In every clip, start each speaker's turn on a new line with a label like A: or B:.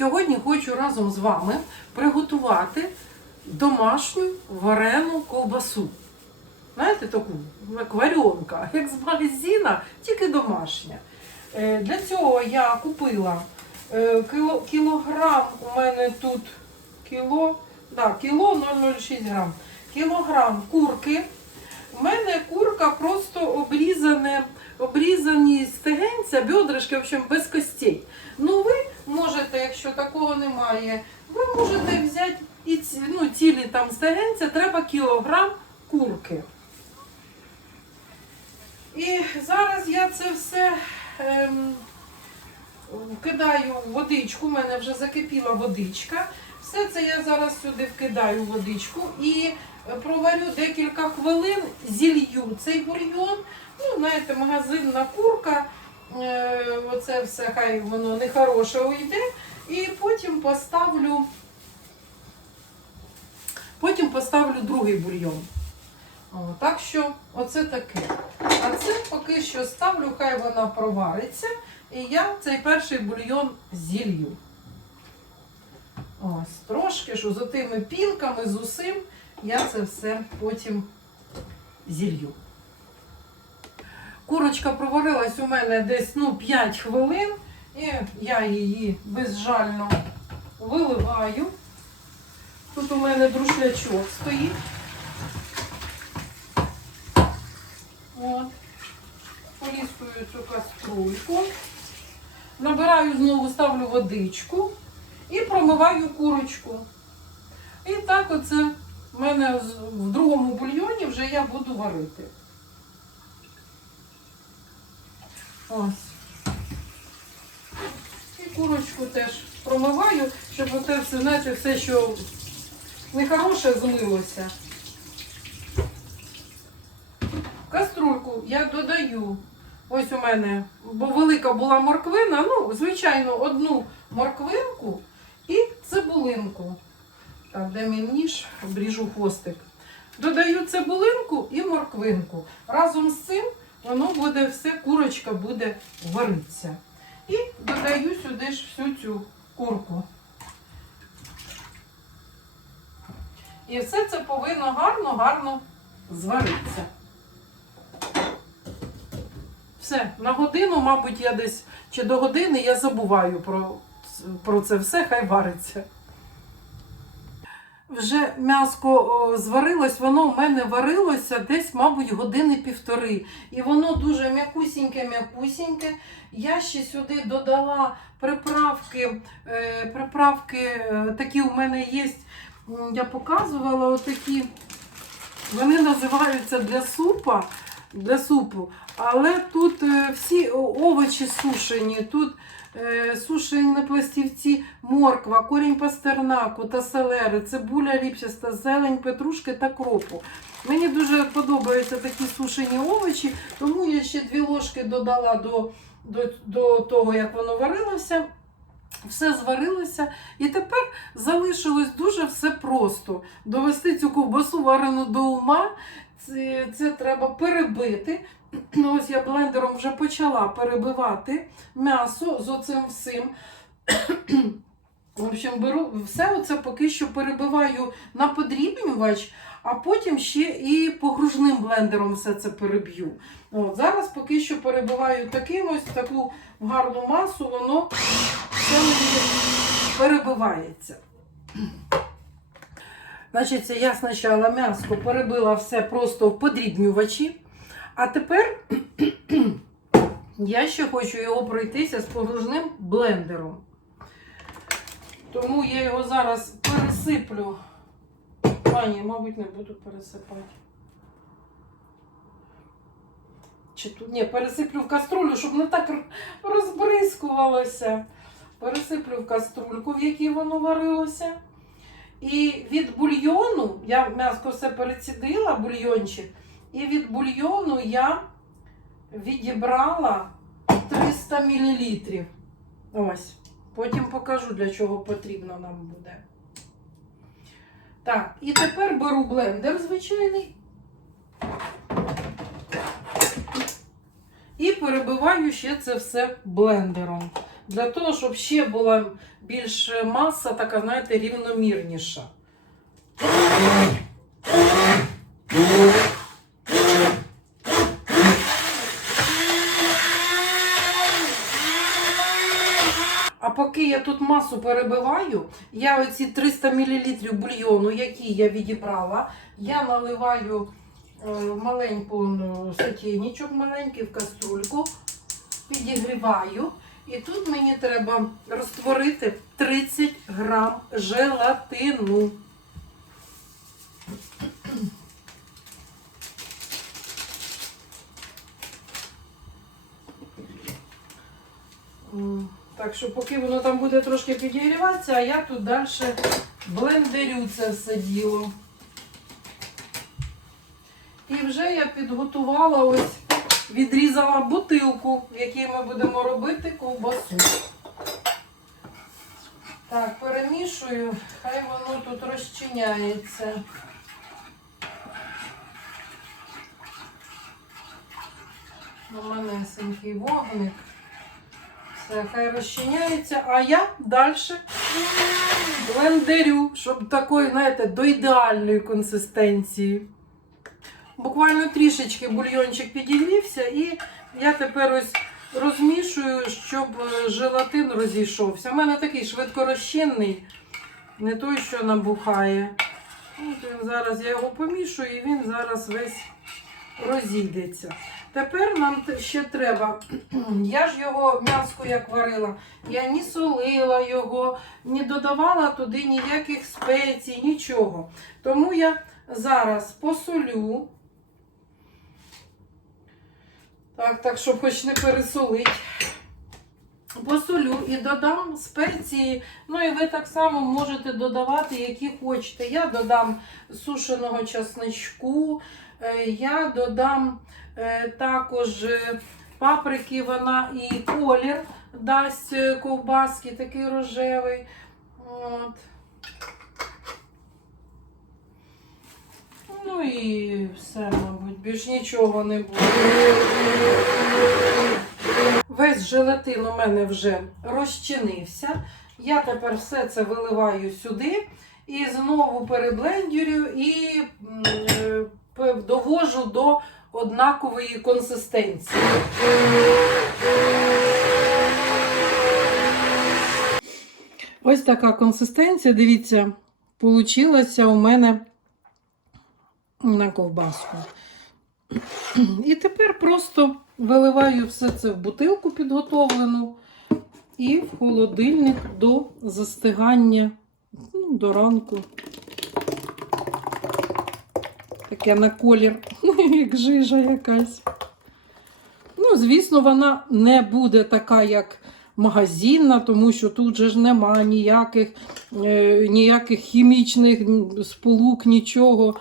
A: Сьогодні хочу разом з вами приготувати домашню варену ковбасу. Знаєте, таку як варенка, як з магазина, тільки домашня. Е, Для цього я купила е, кіло, кілограм, у мене тут кіло, да, кіло 0,06 грам. Кілограм курки. У мене курка просто обрізане, обрізані стегенця, бедрышки, в общем, без костей. Ну ви можете, якщо такого немає, ви можете взяти і ну, цілі там стегенця, треба кілограм курки. І зараз я це все ем, кидаю в водичку, у мене вже закипіла водичка. Все це я зараз сюди вкидаю водичку і проварю декілька хвилин, зілью цей бульйон. Ну, знаєте, магазинна курка, оце все хай воно нехороше уйде. І потім поставлю, потім поставлю другий бульйон. О, так що оце таке. А це поки що ставлю, хай вона провариться. І я цей перший бульйон зілью. Ось, трошки, що з тими пінками, з усім, я це все потім зілью. Курочка проварилась у мене десь ну, 5 хвилин, і я її безжально виливаю. Тут у мене друшлячок стоїть. От. Поліскую цю каструльку. Набираю знову, ставлю водичку і промиваю курочку. І так оце в мене в другому бульйоні вже я буду варити. Ось. І курочку теж промиваю, щоб оце все, знаєте, все, що нехороше змилося. Каструльку я додаю. Ось у мене, бо велика була морквина, ну, звичайно, одну морквинку і цибулинку. Так, де мій ніж, обріжу хвостик. Додаю цибулинку і морквинку. Разом з цим воно буде все, курочка буде варитися. І додаю сюди ж всю цю курку. І все це повинно гарно-гарно зваритися. Все, на годину, мабуть, я десь чи до години я забуваю про, про це все, хай вариться. Вже м'яско зварилось, воно в мене варилося десь, мабуть, години півтори. І воно дуже м'якусіньке-м'якусіньке. Я ще сюди додала приправки. Е, приправки е, такі у мене є, я показувала отакі. Вони називаються для супа. Для супу. Але тут е, всі овочі сушені, тут сушені на пластівці морква, корінь пастернаку та селери, цибуля ріпчаста, зелень, петрушки та кропу. Мені дуже подобаються такі сушені овочі, тому я ще дві ложки додала до, до, до того, як воно варилося. Все зварилося, і тепер залишилось дуже все просто. Довести цю ковбасу варену до ума. Це, це треба перебити. Ну, Ось я блендером вже почала перебивати м'ясо з оцим всім. В общем, беру все оце поки що перебиваю на подрібнювач, а потім ще і погружним блендером все це переб'ю. От, зараз поки що перебиваю таким ось таку гарну масу, воно все перебивається. Значить, я спочатку м'ясо перебила все просто в подрібнювачі. А тепер я ще хочу його пройтися з погружним блендером. Тому я його зараз пересиплю. А, ні, мабуть, не буду пересипати. Чи тут? Ні, пересиплю в каструлю, щоб не так розбризкувалося. Пересиплю в каструльку, в якій воно варилося. І від бульйону, я м'яско все перецідила, бульйончик, і від бульйону я відібрала 300 мл. Ось. Потім покажу, для чого потрібно нам буде. Так, і тепер беру блендер звичайний. І перебиваю ще це все блендером. Для того, щоб ще була більш маса, така, знаєте, рівномірніша. А поки я тут масу перебиваю, я оці 300 мл бульйону, які я відібрала, я наливаю е, маленьку ну, сотейничок, маленький в каструльку, підігріваю. І тут мені треба розтворити 30 грам желатину. М, Так що поки воно там буде трошки підігріватися, а я тут далі блендерю це все діло. І вже я підготувала ось, відрізала бутилку, в якій ми будемо робити ковбасу. Так, перемішую, хай воно тут розчиняється. На манесенький вогник. Все, хай розчиняється, а я далі блендерю, щоб такої, знаєте, до ідеальної консистенції. Буквально трішечки бульйончик підігрівся, і я тепер ось розмішую, щоб е, желатин розійшовся. У мене такий швидкорозчинний, не той, що набухає. От він зараз я його помішую, і він зараз весь розійдеться. Тепер нам ще треба. Я ж його м'яско як варила. Я ні солила його, ні додавала туди ніяких спецій, нічого. Тому я зараз посолю. Так, так, щоб хоч не пересолить. Посолю і додам спеції. Ну і ви так само можете додавати, які хочете. Я додам сушеного часничку, я додам е, також е, паприки, вона і колір дасть е, ковбаски, такий рожевий. От. Ну і все, мабуть, більш нічого не буде. Весь желатин у мене вже розчинився. Я тепер все це виливаю сюди і знову переблендюрю і е, довожу до однакової консистенції. Ось така консистенція, дивіться, получилася у мене на ковбаску. І тепер просто виливаю все це в бутилку підготовлену і в холодильник до застигання ну, до ранку. Таке на колір, як жижа якась. Ну, звісно, вона не буде така, як магазинна, тому що тут же ж нема ніяких, е, ніяких хімічних сполук, нічого.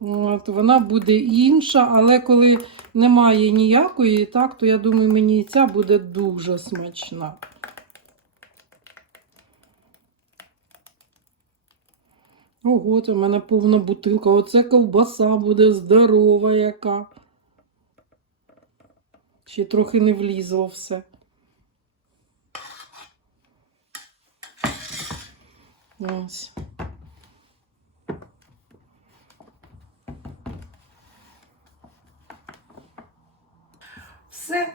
A: От, вона буде інша, але коли немає ніякої, так, то я думаю, мені і ця буде дуже смачна. Ого, це в мене повна бутилка. Оце ковбаса буде здорова яка. Ще трохи не влізло все. Ось. Все.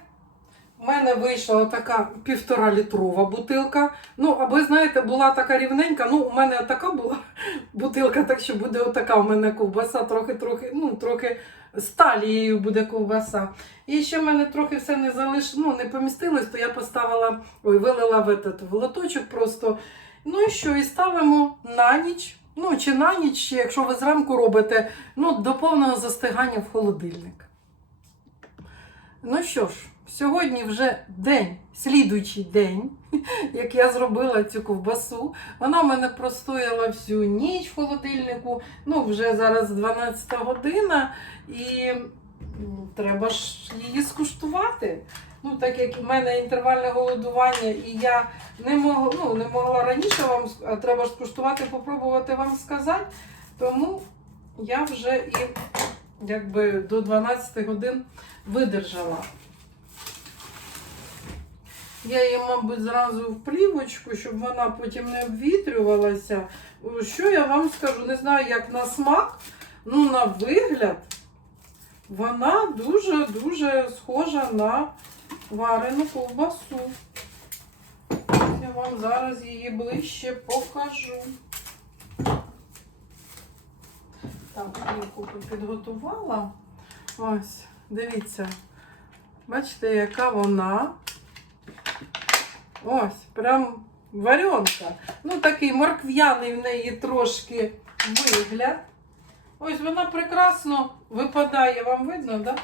A: У мене вийшла така півтора літрова бутилка. Ну, аби, знаєте, була така рівненька. Ну, у мене така була бутилка, так що буде отака у мене ковбаса, трохи-трохи, ну, трохи з буде ковбаса. І ще в мене трохи все не залиш... ну, не помістилось, то я поставила, ой, вилила в, этот, в лоточок просто. Ну і що, і ставимо на ніч. Ну, чи на ніч, якщо ви зранку робите, ну, до повного застигання в холодильник. Ну що ж, сьогодні вже день, слідуючий день, як я зробила цю ковбасу. Вона в мене простояла всю ніч в холодильнику. Ну, вже зараз 12 година, і треба ж її скуштувати. Ну, так як в мене інтервальне голодування, і я не могла, ну, не могла раніше вам, а треба ж скуштувати, попробувати вам сказати. Тому я вже і якби до 12 годин видержала. Я її, мабуть, зразу в плівочку, щоб вона потім не обвітрювалася. Що я вам скажу? Не знаю, як на смак, ну на вигляд вона дуже-дуже схожа на варену ковбасу. Я вам зараз її ближче покажу. Так, плівку підготувала. Ось, дивіться. Бачите, яка вона. Ось, прям варенка. Ну, такий моркв'яний в неї трошки вигляд. Ось вона прекрасно випадає, вам видно, да?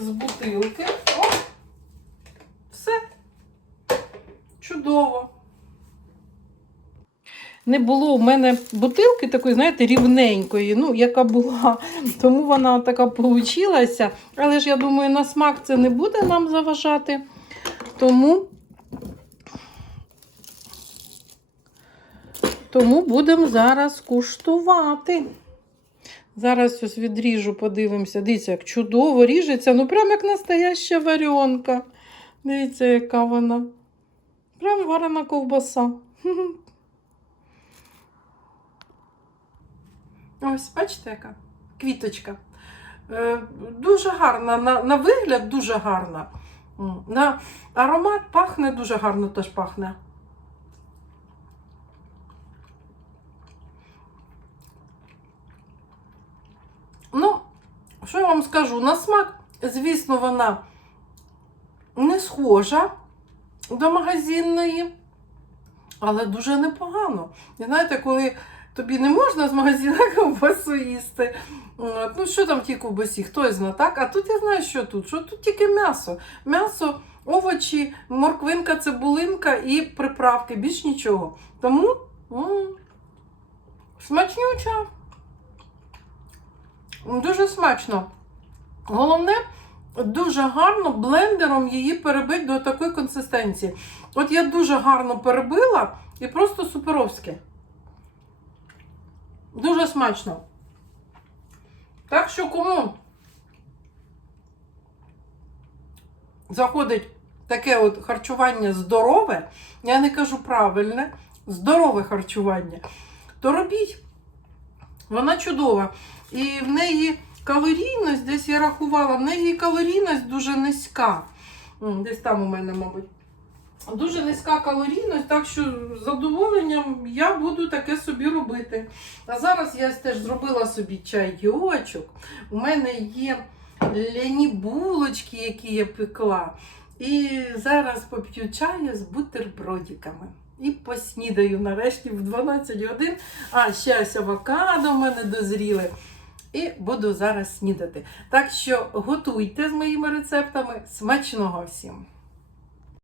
A: З бутилки. О! Все. Чудово. Не було у мене бутилки такої, знаєте, рівненької, ну, яка була. Тому вона така получилася. Але ж я думаю, на смак це не буде нам заважати. Тому, тому будемо зараз куштувати. Зараз ось відріжу, подивимося. Дивіться, як чудово ріжеться. Ну, прям як настояща варенка. Дивіться, яка вона. Прям варена ковбаса. Ось, бачите, яка квіточка. Е, дуже гарна, на, на вигляд дуже гарна. На аромат пахне дуже гарно теж пахне. Ну, що я вам скажу? На смак, звісно, вона не схожа до магазинної, але дуже непогано. І знаєте, коли тобі не можна з магазину ковбасу їсти. Ну, що там в тій ковбасі, хто знає, так? А тут я знаю, що тут. Що тут тільки м'ясо. М'ясо, овочі, морквинка, цибулинка і приправки, більш нічого. Тому м, смачнюча. Дуже смачно. Головне, дуже гарно блендером її перебити до такої консистенції. От я дуже гарно перебила і просто суперовське. Дуже смачно. Так що кому заходить таке от харчування здорове, я не кажу правильне, здорове харчування, то робіть. Вона чудова. І в неї калорійність, десь я рахувала, в неї калорійність дуже низька. Десь там у мене, мабуть. Дуже низька калорійність, так що з задоволенням я буду таке собі робити. А зараз я теж зробила собі чайочок. У мене є ляні булочки, які я пекла. І зараз поп'ю чаю з бутербродиками. І поснідаю нарешті в 12 годин. А ще ось авокадо в мене дозріли. І буду зараз снідати. Так що готуйте з моїми рецептами. Смачного всім!